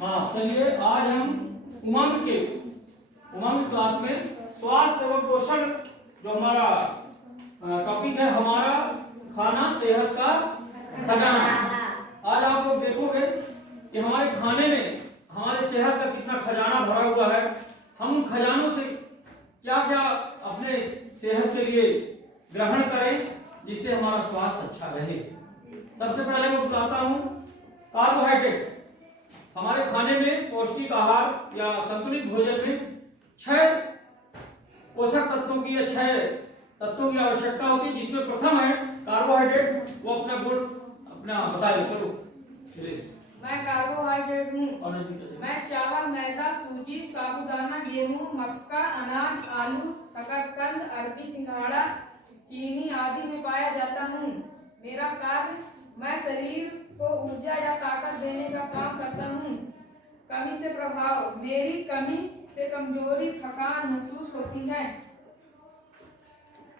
हाँ चलिए, आज हम उमंग क्लास में स्वास्थ्य एवं पोषण जो हमारा टॉपिक है, हमारा खाना सेहत का खजाना। आज आप लोग देखोगे कि हमारे खाने में हमारे सेहत का कितना खजाना भरा हुआ है। हम उन खजानों से क्या क्या अपने सेहत के लिए ग्रहण करें जिससे हमारा स्वास्थ्य अच्छा रहे। सबसे पहले मैं बताता हूँ कार्बोहाइड्रेट। हमारे खाने में पौष्टिक आहार या संतुलित भोजन में 6 पोषक तत्वों की या 6 तत्वों की आवश्यकता होती है, जिसमें प्रथम है कार्बोहाइड्रेट। वो अपना गुण अपना बताइए। चलो मैं कार्बोहाइड्रेट हूँ। मैं चावल, मैदा, सूजी, साबूदाना, गेहूँ, मक्का, अनाज, आलू, शकरकंद, अरबी, सिंघाड़ा, चीनी आदि में पाया जाता हूँ। मेरा कार्य, मैं शरीर को ऊर्जा या ताकत देने का काम करता हूँ। कमी से प्रभाव, मेरी कमी से कमजोरी, थकान महसूस होती है।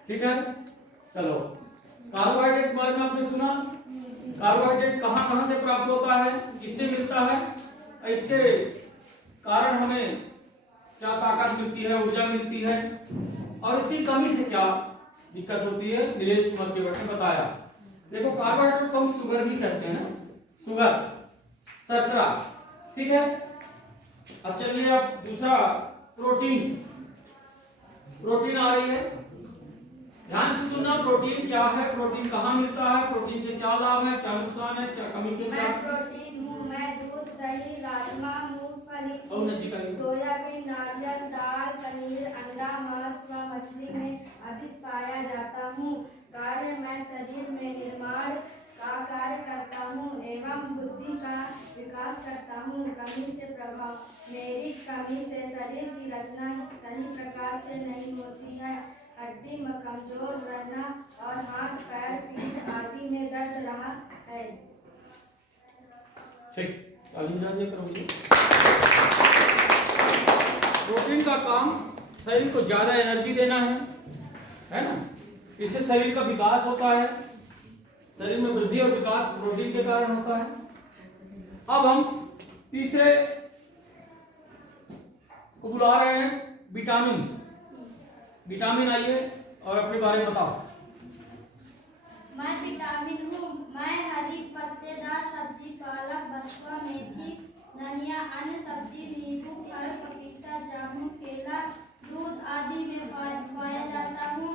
ठीक है, चलो कार्बोहाइड्रेट के बारे में आपने सुना। कार्बोहाइड्रेट कहाँ कहाँ से प्राप्त होता है, किससे मिलता है, इसके कारण हमें क्या ताकत मिलती है, ऊर्जा मिलती है, और इसकी कमी से क्या दिक्कत होती है, नीलेश कुमार केवट ने बताया। देखो कार्बोहाइड्रेट को हम शुगर भी कहते हैं ना, शुगर, शर्करा। ठीक है, अब चलिए अब दूसरा प्रोटीन। प्रोटीन आ रही है, ध्यान से सुनना। प्रोटीन क्या है, प्रोटीन कहाँ मिलता है, प्रोटीन से क्या लाभ है, क्या नुकसान है, क्या कमी के क्या। मैं प्रोटीन हूँ। मैं दूध, दही, राजमा, मूंगफली, सोयाबीन, नारियल, दाल, पनीर, अंडा, मांस व मछली में अधिक पाया जाता हूँ। कार्य, मैं शरीर में निर्माण का कार्य करता हूँ एवं बुद्धि का विकास करता हूँ। कमी से प्रभाव, मेरी कमी से शरीर की रचना सही प्रकार से नहीं होती है। हड्डी में कमजोर रहना और हाथ, पैर, पीठ आदि में दर्द रहा है। ठीक, प्रोटीन का काम शरीर को ज्यादा एनर्जी देना है ना। इससे शरीर का विकास होता है, शरीर में वृद्धि और विकास प्रोटीन के कारण होता है। अब हम तीसरे को बुला रहे हैं, विटामिन। विटामिन आइए और अपने बारे में बताओ। मैं विटामिन हूँ। मैं हरी पत्तेदार सब्जी, पालक, बथुआ, मेथी, धनिया, अन्य सब्जी, नींबू, फल, पपीता, जामुन, केला, दूध आदि में पाया जाता हूँ।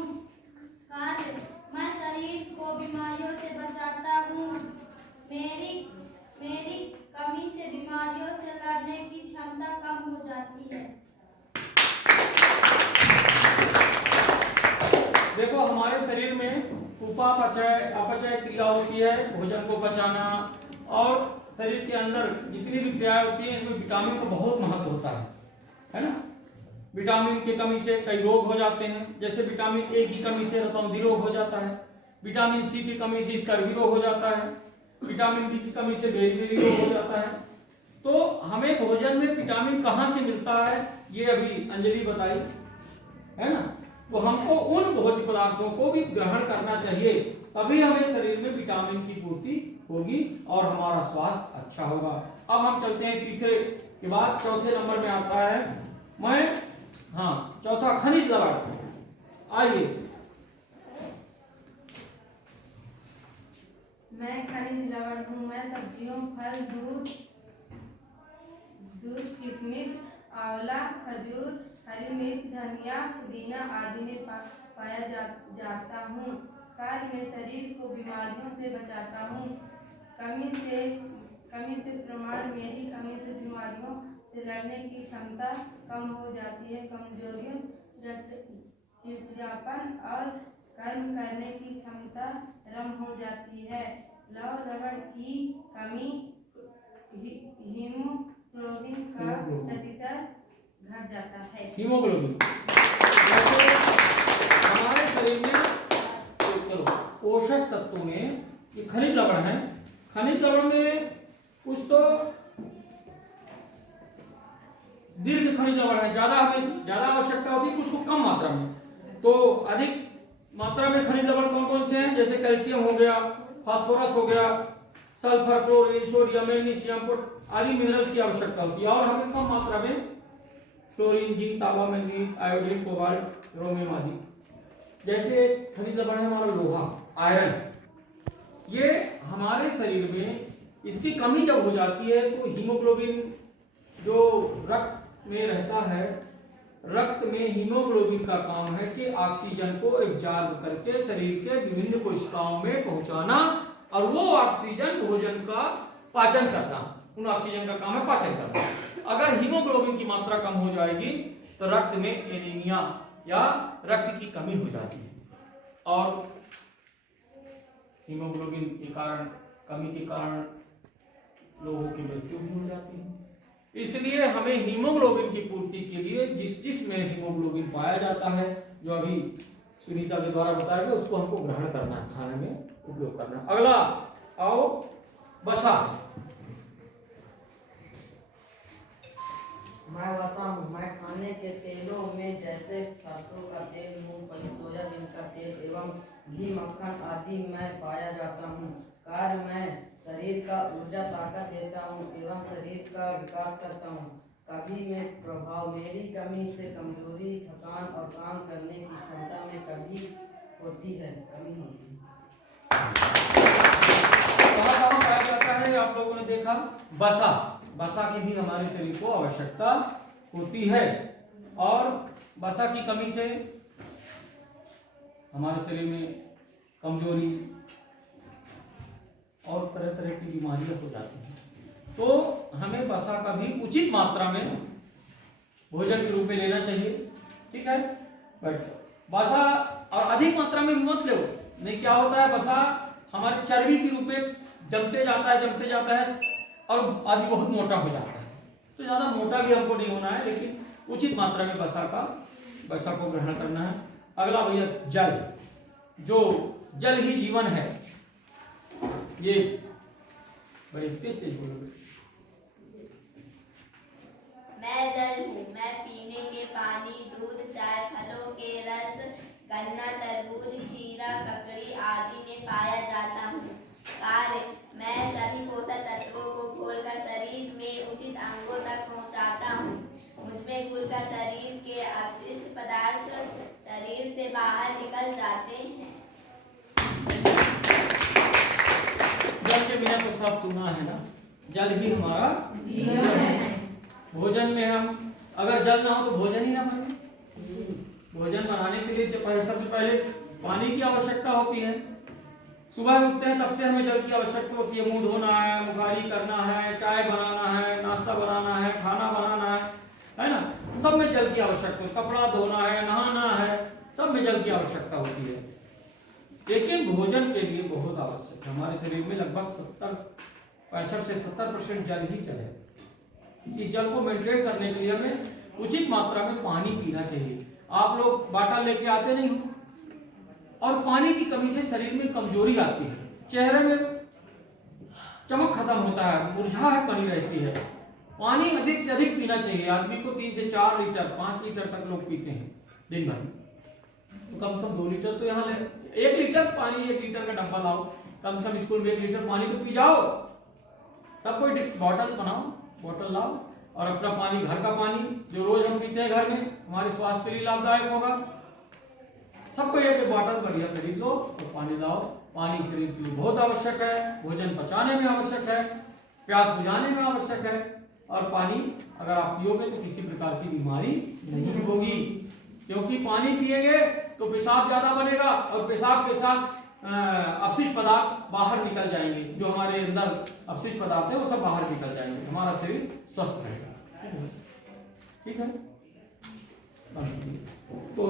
कार्य, मैं शरीर को बीमारियों से बचाता हूँ। मेरी कमी से बीमारियों से लड़ने की क्षमता कम हो जाती है। देखो हमारे शरीर में उपापचय अपचय क्रिया होती है, भोजन को पचाना, और शरीर के अंदर जितनी भी क्रियाएं होती हैं इनमें विटामिन का बहुत महत्व होता है ना। विटामिन की कमी से कई रोग हो जाते हैं, जैसे विटामिन ए की कमी से रतौंधी रोग हो जाता है, विटामिन सी की कमी से स्कर्वी रोग हो जाता है, विटामिन डी की कमी से बेरी रोग हो जाता है। तो हमें भोजन में विटामिन कहाँ से मिलता है ये अभी अंजलि बताई है ना। तो हमको उन भोज्य पदार्थों को भी ग्रहण करना चाहिए, तभी हमें शरीर में विटामिन की पूर्ति होगी और हमारा स्वास्थ्य अच्छा होगा। अब हम चलते हैं तीसरे के बाद चौथे नंबर में आता है चौथा खनिज लवण। आइए। मैं खनिज लवण हूँ। मैं सब्जियों, फल, दूध, किशमिश, आंवला, खजूर, हरी मिर्च, धनिया, पुदीना आदि में पाया जाता हूँ। कार्य, में शरीर को बीमारियों से बचाता हूँ। कमी से प्रमाण, मेरी कमी से बीमारियों से लड़ने की क्षमता कम हो जाती है। कमजोरियों, चिड़चिड़ापन और कर्म करने की क्षमता कम हो जाती है। लौह लवण की कमी, हीमोग्लोबिन का प्रतिशत घट जाता है। हीमोग्लोबिन हमारे शरीर में पोषक तत्वों में ये खनिज लवण है। खनिज लवण में कुछ तो दीर्घ खनिज लवण है, हमें ज्यादा आवश्यकता होती है, कुछ को कम मात्रा में। तो अधिक मात्रा में खनिज लवण कौन कौन से हैं, जैसे कैल्शियम हो गया, फास्फोरस हो गया, सल्फर, क्लोरीन, सोडियम, मैग्नीशियम, आदि मिनरल्स की आवश्यकता होती है, और हमें कम मात्रा में क्लोरीन, जिंक, तांबा, मैंगनीज, आयोडीन, कोबाल्ट, क्रोमियम आदि। जैसे खनिज लवण है हमारा लोहा, आयरन, ये हमारे शरीर में इसकी कमी जब हो जाती है तो हीमोग्लोबिन जो रक्त में रहता है, रक्त में हीमोग्लोबिन का काम है कि ऑक्सीजन को एब्जॉर्ब करके शरीर के विभिन्न कोशिकाओं में पहुंचाना, और वो ऑक्सीजन भोजन का पाचन करना। उन ऑक्सीजन का काम है पाचन करना। अगर हीमोग्लोबिन की मात्रा कम हो जाएगी तो रक्त में एनीमिया या रक्त की कमी हो जाती है, और हीमोग्लोबिन के कारण, कमी के कारण लोगों की मृत्यु भी हो जाती है। इसलिए हमें हीमोग्लोबिन की पूर्ति के लिए जिस में हीमोग्लोबिन पाया जाता है, जो अभी सुनीता के द्वारा बताया गया, उसको हमको ग्रहण करना है, खाने में उपयोग करना है। अगला आओ वसा। मैं वसा हूँ। मैं खाने के तेलों में जैसे सरसों का तेल, मूंगफली, सोयाबीन का तेल एवं घी, मक्खन आदि में पाया जाता हूँ। कार्य मैं शरीर का ऊर्जा ताकत देता हूँ एवं शरीर का विकास करता हूँ। कभी में प्रभाव मेरी कमी से कमजोरी, थकान और काम करने की क्षमता में कमी होती है। कहाँ पाया जाता है आप लोगों ने देखा? वसा, वसा की भी हमारे शरीर को आवश्यकता होती है, और वसा की कमी से हमारे शरीर में कमजोरी और तरह तरह की बीमारियां हो जाती हैं। तो हमें वसा का भी उचित मात्रा में भोजन के रूप में लेना चाहिए, ठीक है। बट वसा और अधिक मात्रा में मत लो, नहीं क्या होता है, वसा हमारे चर्बी के रूप में जमते जाता है और आदि बहुत मोटा हो जाता है। तो ज़्यादा मोटा भी हमको नहीं होना है, लेकिन उचित मात्रा में वसा को ग्रहण करना है। अगला भैया जल, जो जल ही जीवन है। ये बड़े तेज बोलोगे। मैं जल हूँ। मैं पीने के पानी, दूध, चाय, फलों के रस, गन्ना, तरबूज, खीरा, ककड़ी आदि में पाया जाता हूँ। कार्य मैं सभी पोषक तत्वों को घोलकर शरीर में उचित अंगों तक पहुँचाता हूँ। मुझमें घुलकर शरीर के अवशिष्ट पदार्थ शरीर से बाहर निकल जाते हैं। जल के बिना तो सब सुना है ना, जल ही हमारा जीवन है। भोजन में हम अगर जल ना हो तो भोजन ही ना बने। भोजन बनाने के लिए सबसे पहले पानी की आवश्यकता होती है। सुबह उठते हैं तब से हमें जल की आवश्यकता होती है। मुंह धोना है, मुखारी करना है, चाय बनाना है, नाश्ता बनाना है, खाना बनाना है ना, सब में जल की आवश्यकता होती है। कपड़ा धोना है, नहाना है, सब में जल की आवश्यकता होती है। लेकिन भोजन के लिए बहुत आवश्यक है। हमारे शरीर में लगभग 65 से 70% जल ही जल है। इस जल को मेंटेन करने के लिए हमें उचित मात्रा में पानी पीना चाहिए। आप लोग बाटल लेके आते नहीं हो, और पानी की कमी से शरीर में कमजोरी आती है, चेहरे में चमक खत्म होता है, मुरझाहट बनी रहती है। पानी अधिक से अधिक पीना चाहिए। आदमी को 3 से 4 लीटर 5 लीटर तक लोग पीते हैं दिन भर। तो कम से कम 2 लीटर तो यहाँ ले 1 लीटर पानी, 1 लीटर का डब्बा लाओ, कम से कम स्कूल में 1 लीटर पानी तो पी जाओ। तब कोई बॉटल बनाओ, बॉटल लाओ, और अपना पानी, घर का पानी जो रोज हम पीते हैं घर में, हमारे स्वास्थ्य के लिए लाभदायक होगा। सबको एक बॉटल बढ़िया खरीद लो तो पानी लाओ। पानी शरीर के लिए बहुत आवश्यक है, भोजन पचाने में आवश्यक है, प्यास बुझाने में आवश्यक है। और पानी अगर आप पियोगे तो किसी प्रकार की बीमारी नहीं होगी, क्योंकि पानी पिएंगे तो पेशाब ज्यादा बनेगा, और पेशाब के साथ अपशिष्ट पदार्थ बाहर निकल जाएंगे। जो हमारे अंदर अपशिष्ट पदार्थ है वो सब बाहर निकल जाएंगे, हमारा शरीर स्वस्थ रहेगा। ठीक है। तो